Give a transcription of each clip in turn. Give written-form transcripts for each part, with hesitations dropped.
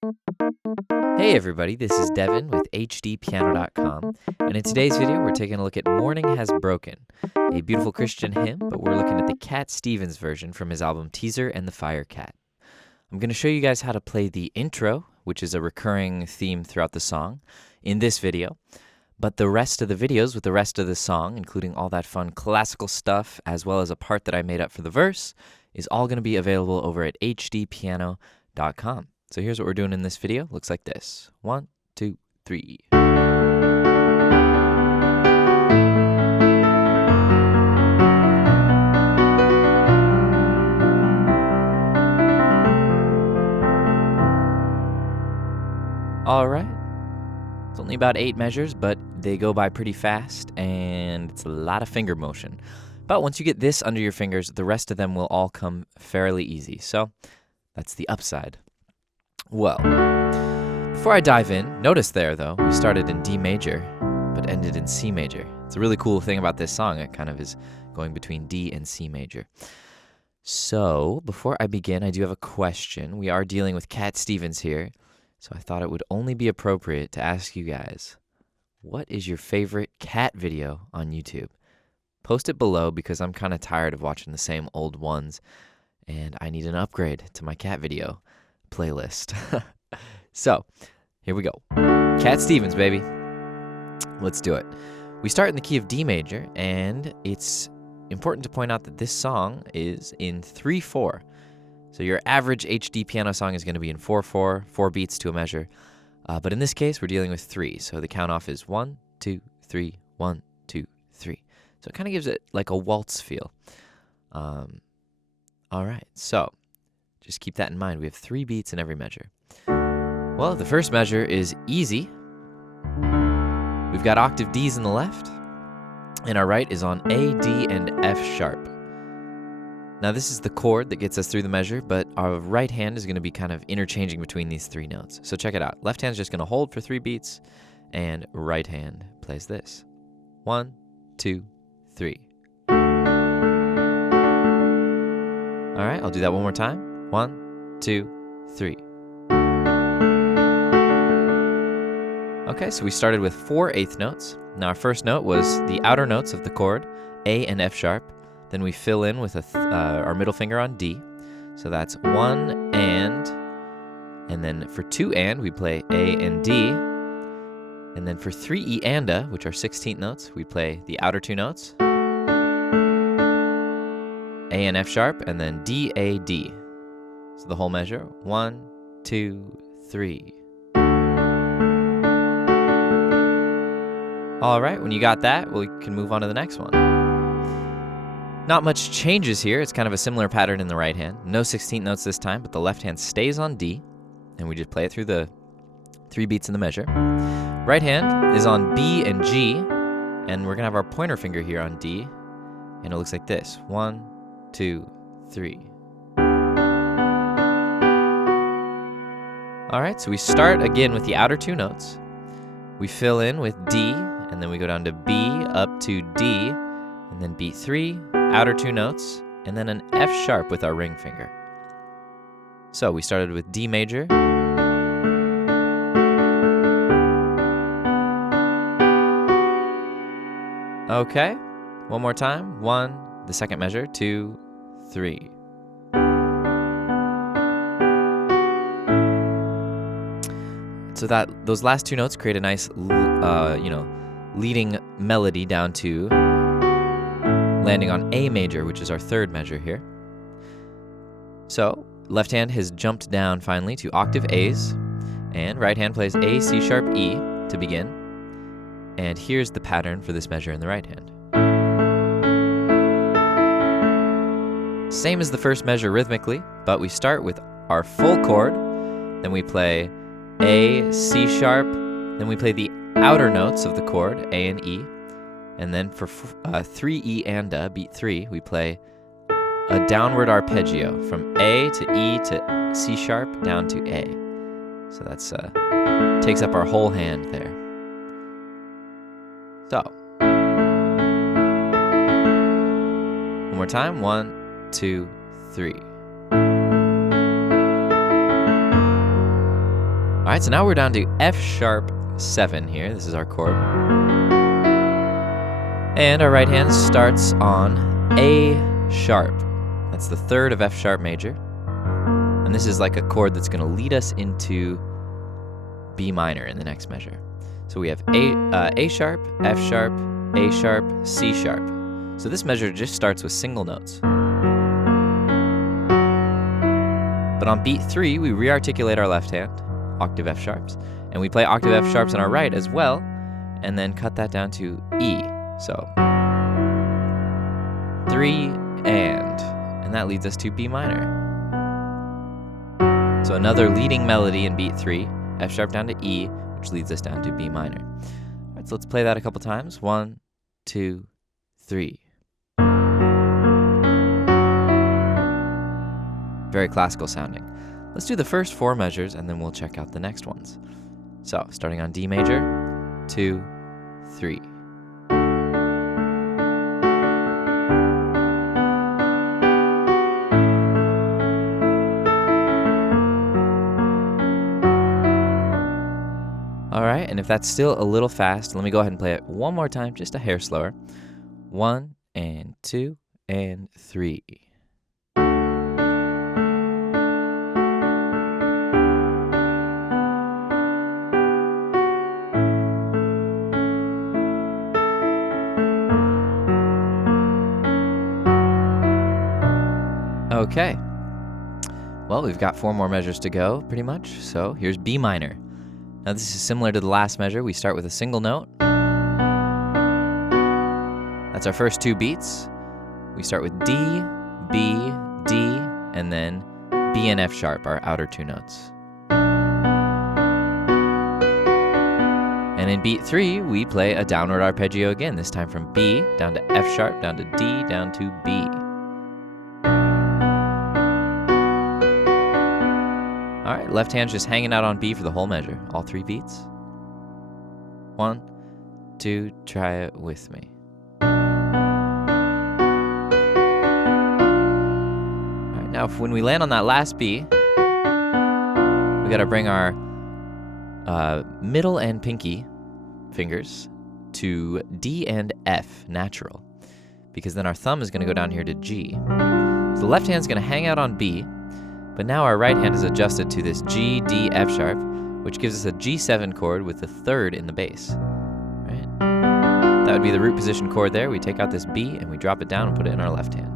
Hey everybody, this is Devin with HDpiano.com, and in today's video we're taking a look at Morning Has Broken, a beautiful Christian hymn, but we're looking at the Cat Stevens version from his album Teaser and the Fire Cat. I'm going to show you guys how to play the intro, which is a recurring theme throughout the song, in this video, but the rest of the videos with the rest of the song, including all that fun classical stuff, as well as a part that I made up for the verse, is all going to be available over at HDpiano.com. So here's what we're doing in this video. Looks like this. 1, 2, 3. All right. It's only about 8 measures, but they go by pretty fast, and it's a lot of finger motion. But once you get this under your fingers, the rest of them will all come fairly easy. So that's the upside. Well, before I dive in, notice there, though, we started in D major, but ended in C major. It's a really cool thing about this song. It kind of is going between D and C major. So, before I begin, I do have a question. We are dealing with Cat Stevens here, so I thought it would only be appropriate to ask you guys, what is your favorite cat video on YouTube? Post it below because I'm kind of tired of watching the same old ones, and I need an upgrade to my cat video playlist. So, here we go. Cat Stevens, baby. Let's do it. We start in the key of D major, and it's important to point out that this song is in 3/4. So your average HD piano song is going to be in 4/4, 4 beats to a measure. But in this case, we're dealing with 3. So the count off is 1, 2, 3, 1, 2, 3. So it kind of gives it like a waltz feel. All right, so just keep that in mind. We have 3 beats in every measure. Well, the first measure is easy. We've got octave Ds in the left, and our right is on A, D, and F sharp. Now this is the chord that gets us through the measure, but our right hand is going to be kind of interchanging between these 3 notes. So check it out. Left hand's just going to hold for 3 beats, and right hand plays this. 1, 2, 3. All right, I'll do that one more time. 1, 2, 3. Okay, so we started with 4 eighth notes. Now our first note was the outer notes of the chord, A and F sharp. Then we fill in with our middle finger on D. So that's 1 and then for 2 and, we play A and D. And then for 3 E and A, which are 16th notes, we play the outer 2 notes, A and F sharp, and then D, A, D. So the whole measure, 1, 2, 3. All right, when you got that, we can move on to the next one. Not much changes here. It's kind of a similar pattern in the right hand. No 16th notes this time, but the left hand stays on D, and we just play it through the 3 beats in the measure. Right hand is on B and G, and we're gonna have our pointer finger here on D, and it looks like this. 1, 2, 3. All right, so we start again with the outer 2 notes. We fill in with D, and then we go down to B, up to D, and then beat 3, outer 2 notes, and then an F sharp with our ring finger. So we started with D major, okay, one more time. 1, the second measure, 2, 3. So those last 2 notes create a nice, leading melody down to landing on A major, which is our 3rd measure here. So left hand has jumped down finally to octave A's, and right hand plays A, C sharp, E to begin. And here's the pattern for this measure in the right hand. Same as the first measure rhythmically, but we start with our full chord, then we play A, C sharp, then we play the outer notes of the chord, A and E, and then for 3 E and A, beat 3, we play a downward arpeggio from A to E to C sharp down to A. So that's takes up our whole hand there. So, one more time. 1, 2, 3. All right, so now we're down to F sharp 7 here. This is our chord. And our right hand starts on A sharp. That's the third of F sharp major. And this is like a chord that's going to lead us into B minor in the next measure. So we have A sharp, F sharp, A sharp, C sharp. So this measure just starts with single notes. But on beat 3, we re-articulate our left hand, octave F sharps, and we play octave F sharps on our right as well, and then cut that down to E. So 3 and that leads us to B minor. So another leading melody in beat 3, F sharp down to E, which leads us down to B minor. All right, so let's play that a couple times. 1, 2, 3. Very classical sounding. Let's do the first 4 measures and then we'll check out the next ones. So, starting on D major, 2, 3. All right, and if that's still a little fast, let me go ahead and play it one more time, just a hair slower. 1 and 2 and 3. Okay, well, we've got 4 more measures to go, pretty much, so here's B minor. Now this is similar to the last measure. We start with a single note. That's our first 2 beats. We start with D, B, D, and then B and F sharp, our outer 2 notes. And in beat 3, we play a downward arpeggio again, this time from B down to F sharp, down to D, down to B. All right, left hand's just hanging out on B for the whole measure, all 3 beats. 1, 2, try it with me. All right, now when we land on that last B, we gotta bring our middle and pinky fingers to D and F, natural, because then our thumb is gonna go down here to G. So the left hand's gonna hang out on B, but now our right hand is adjusted to this G, D, F sharp, which gives us a G7 chord with the 3rd in the bass. Right? That would be the root position chord there. We take out this B and we drop it down and put it in our left hand.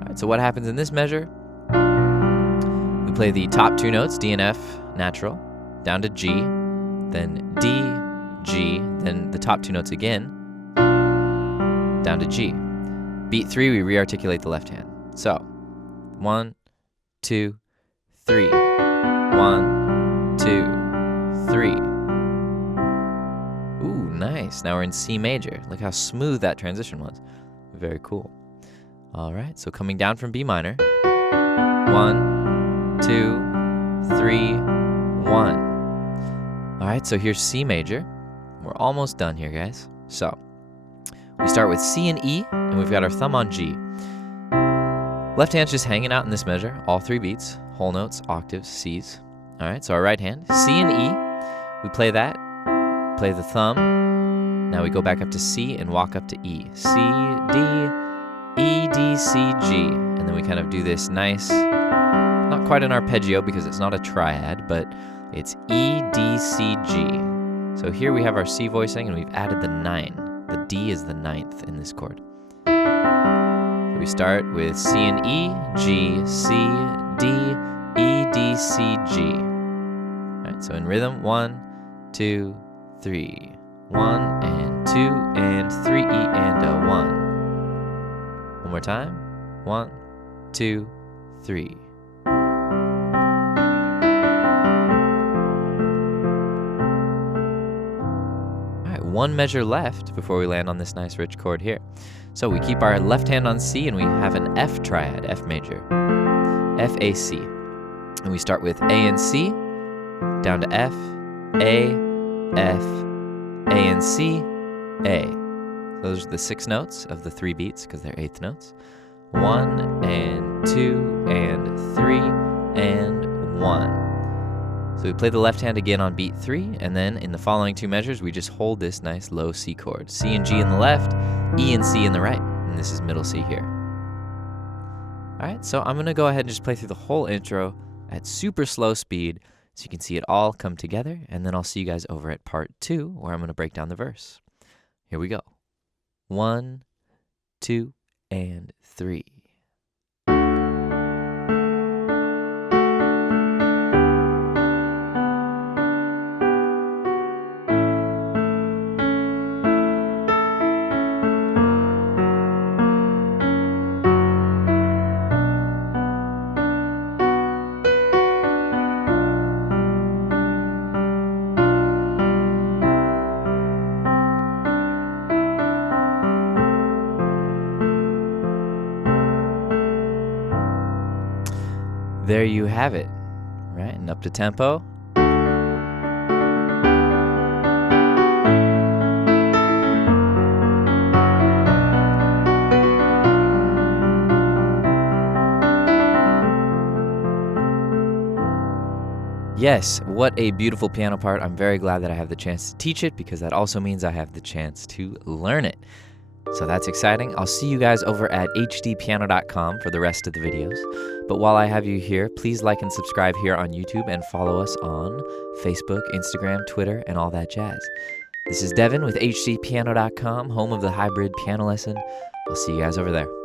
All right, so what happens in this measure? We play the top 2 notes, D and F, natural, down to G, then D, G, then the top 2 notes again, down to G. Beat 3, we re-articulate the left hand. So, 1, 2, 3. 1, 2, 3. Ooh, nice. Now we're in C major. Look how smooth that transition was. Very cool. All right, so coming down from B minor. 1, 2, 3, 1. All right, so here's C major. We're almost done here, guys. So we start with C and E, and we've got our thumb on G. Left hand's just hanging out in this measure, all 3 beats, whole notes, octaves, Cs. All right, so our right hand, C and E, we play that, play the thumb. Now we go back up to C and walk up to E. C, D, E, D, C, G. And then we kind of do this nice, not quite an arpeggio because it's not a triad, but it's E, D, C, G. So here we have our C voicing and we've added the 9. The D is the 9th in this chord. We start with C and E, G, C, D, E, D, C, G. All right, so in rhythm, 1, 2, 3. 1 and 2 and 3, E and a 1. One more time. 1, 2, 3. All right, 1 measure left before we land on this nice rich chord here. So we keep our left hand on C and we have an F triad, F major, F, A, C. And we start with A and C, down to F, A, F, A and C, A. Those are the 6 notes of the 3 beats because they're 8th notes. 1 and 2 and 3 and 1. So we play the left hand again on beat 3, and then in the following 2 measures, we just hold this nice low C chord. C and G in the left, E and C in the right, and this is middle C here. All right, so I'm gonna go ahead and just play through the whole intro at super slow speed so you can see it all come together, and then I'll see you guys over at part 2 where I'm gonna break down the verse. Here we go. 1, 2, and 3. There you have it, right? And up to tempo. Yes, what a beautiful piano part. I'm very glad that I have the chance to teach it because that also means I have the chance to learn it. So that's exciting. I'll see you guys over at HDpiano.com for the rest of the videos. But while I have you here, please like and subscribe here on YouTube and follow us on Facebook, Instagram, Twitter, and all that jazz. This is Devin with HDpiano.com, home of the hybrid piano lesson. I'll see you guys over there.